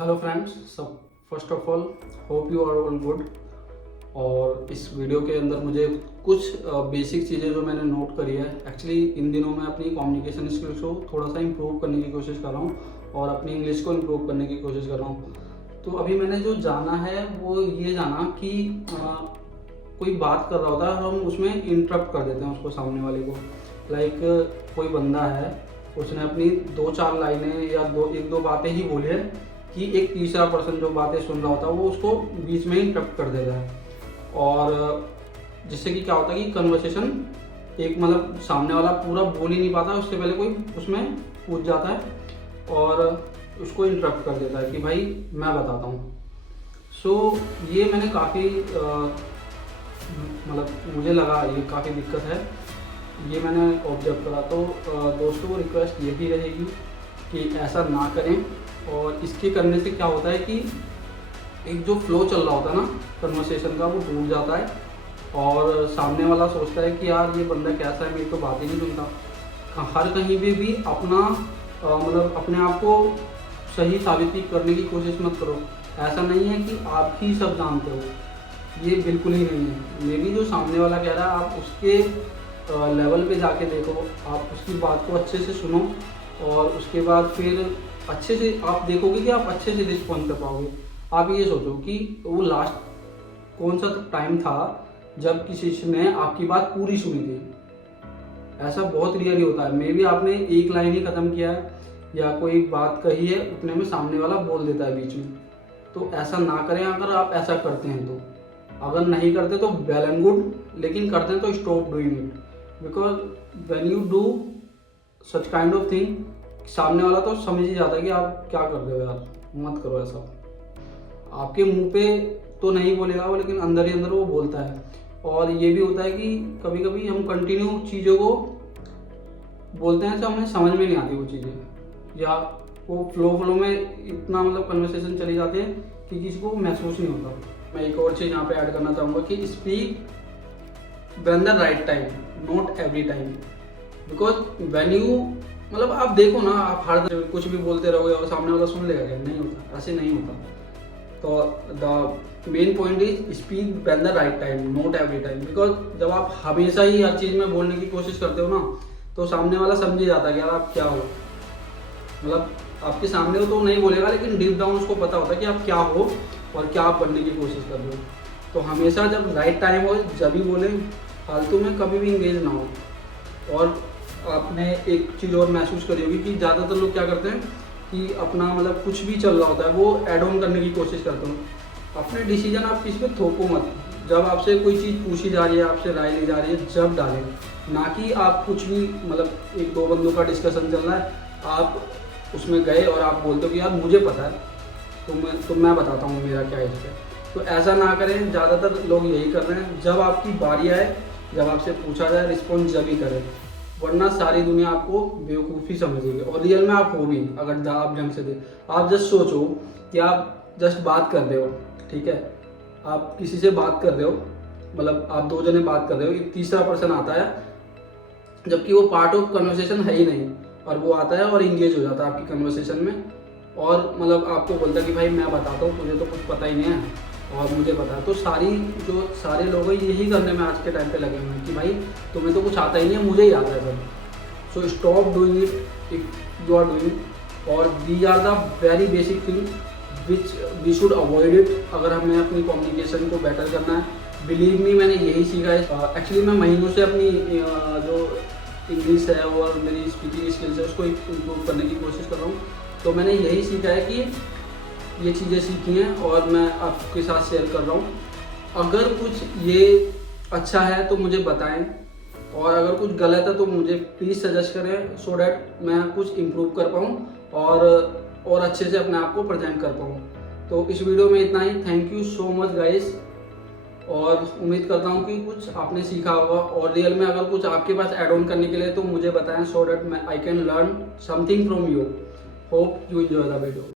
Hello friends, सब first of all hope you are all good. और इस video के अंदर मुझे कुछ बेसिक चीज़ें जो मैंने नोट करी है, एक्चुअली इन दिनों मैं अपनी कम्युनिकेशन स्किल्स को थोड़ा सा इम्प्रूव करने की कोशिश कर रहा हूँ और अपनी इंग्लिश को इम्प्रूव करने की कोशिश कर रहा हूँ। तो अभी मैंने जो जाना है वो ये जाना कि कोई बात कर रहा होता है, हम उसमें इंटरप्ट कर देते हैं उसको, सामने वाले को। लाइक कोई बंदा है, उसने अपनी 2-4 लाइनें या एक दो बातें ही बोली है कि एक तीसरा पर्सन जो बातें सुन रहा होता है वो उसको बीच में ही इंटरप्ट कर देता है। और जिससे कि क्या होता है कि कन्वर्सेशन एक मतलब सामने वाला पूरा बोल ही नहीं पाता, उससे पहले कोई उसमें पूछ जाता है और उसको इंटरप्ट कर देता है कि भाई मैं बताता हूँ। सो ये मैंने काफ़ी मतलब मुझे लगा ये काफ़ी दिक्कत है, ये मैंने ऑब्जर्व करा। तो दोस्तों को रिक्वेस्ट यही रहेगी कि ऐसा ना करें। और इसके करने से क्या होता है कि एक जो फ्लो चल रहा होता है ना कन्वर्सेशन का, वो टूट जाता है और सामने वाला सोचता है कि यार ये बंदा कैसा है, मेरी तो बात ही नहीं सुनता। हर कहीं भी अपना मतलब अपने आप को सही साबित करने की कोशिश मत करो। ऐसा नहीं है कि आप ही सब जानते हो, ये बिल्कुल ही नहीं है। मे बी जो सामने वाला कह रहा है आप उसके लेवल पे जाके देखो, आप उसकी बात को अच्छे से सुनो और उसके बाद फिर अच्छे से आप देखोगे कि आप अच्छे से रिस्पॉन्ड कर पाओगे। आप ये सोचो कि वो लास्ट कौन सा टाइम था जब किसी ने आपकी बात पूरी सुनी थी। ऐसा बहुत रियली होता है। मे बी आपने एक लाइन ही ख़त्म किया है या कोई बात कही है, उतने में सामने वाला बोल देता है बीच में। तो ऐसा ना करें। अगर आप ऐसा करते हैं तो, अगर नहीं करते तो वेल एंड गुड, लेकिन करते हैं तो stop doing it. Because when you do such kind of thing, सामने वाला तो समझ ही जाता है कि आप क्या कर रहे हो, यार मत करो ऐसा। आपके मुंह पे तो नहीं बोलेगा वो, लेकिन अंदर ही अंदर वो बोलता है। और ये भी होता है कि कभी कभी हम कंटिन्यू चीज़ों को बोलते हैं तो हमें समझ में नहीं आती वो चीज़ें, या वो फ्लो में इतना मतलब कन्वर्सेशन चली जाती है कि किसी को महसूस नहीं होता। मैं एक और चीज़ यहाँ पे ऐड करना चाहूँगा कि speak when the right time, not every time. Because when you मतलब आप देखो ना, आप हर कुछ भी बोलते रहोगे और सामने वाला सुन लेगा क्या? नहीं होता, ऐसे नहीं होता। तो the main point is speak when the right time, not every time. Because जब आप हमेशा ही हर चीज़ में बोलने की कोशिश करते हो ना, तो सामने वाला समझ ही जाता है कि यार आप क्या हो। मतलब आपके सामने हो तो नहीं बोलेगा, लेकिन डीप डाउन उसको पता होता है कि आप क्या हो और क्या आप बनने की कोशिश कर रहे हो। तो हमेशा जब राइट टाइम हो जब भी बोले, फालतू में कभी भी इंगेज ना हो। और आपने एक चीज़ और महसूस करी होगी कि ज़्यादातर लोग क्या करते हैं कि अपना मतलब कुछ भी चल रहा होता है वो ऐड ऑन करने की कोशिश करते हो। अपने डिसीजन आप किसी पे थोपो मत। जब आपसे कोई चीज़ पूछी जा रही है, आपसे राय ली जा रही है, जब डालें। ना कि आप कुछ भी मतलब एक दो बंदों का डिस्कशन चल रहा है, आप उसमें गए और आप बोलते हो कि यार मुझे पता है, तो मैं बताता हूँ मेरा क्या है इस पर। तो ऐसा ना करें। ज़्यादातर लोग यही कर रहे हैं, जब आपकी बारी आए, जब आपसे पूछा जाए, रिस्पॉन्स जब ही करें, वरना सारी दुनिया आपको बेवकूफ़ी समझेगी। और रियल में आप हो भी, अगर आप ढंग से दे। आप जस्ट सोचो कि आप जस्ट बात कर रहे हो, ठीक है, आप किसी से बात कर रहे हो, मतलब आप दो जने बात कर रहे हो, एक तीसरा पर्सन आता है, जबकि वो पार्ट ऑफ कन्वर्सेशन है ही नहीं, और वो आता है और इंगेज हो जाता है आपकी कन्वर्सेशन में। और मतलब आपको बोलता है कि भाई मैं बताता हूँ, तुझे तो कुछ पता ही नहीं है और मुझे पता है। तो सारे लोग हैं यही करने में आज के टाइम पे लगे हुए हैं कि भाई तुम्हें तो कुछ आता ही नहीं है, मुझे ही आता है सब। So stop doing it if you are doing. और these are the very basic thing which we should avoid it अगर हमें अपनी कम्युनिकेशन को बेटर करना है। बिलीव मी, मैंने यही सीखा है। एक्चुअली मैं महीनों से अपनी जो इंग्लिश है और मेरी स्पीकिंग स्किल्स है उसको इम्प्रूव करने की कोशिश कर रहा हूँ। तो मैंने यही सीखा है कि ये चीज़ें सीखी हैं और मैं आपके साथ शेयर कर रहा हूँ। अगर कुछ ये अच्छा है तो मुझे बताएं, और अगर कुछ गलत है तो मुझे प्लीज़ सजेस्ट करें, सो डैट मैं कुछ इम्प्रूव कर पाऊँ और अच्छे से अपने आप को प्रेजेंट कर पाऊँ। तो इस वीडियो में इतना ही। Thank you so much guys, और उम्मीद करता हूँ कि कुछ आपने सीखा होगा। और रियल में अगर कुछ आपके पास ऐड ऑन करने के लिए तो मुझे बताएं, so that I can learn something from you. Hope you enjoy the video.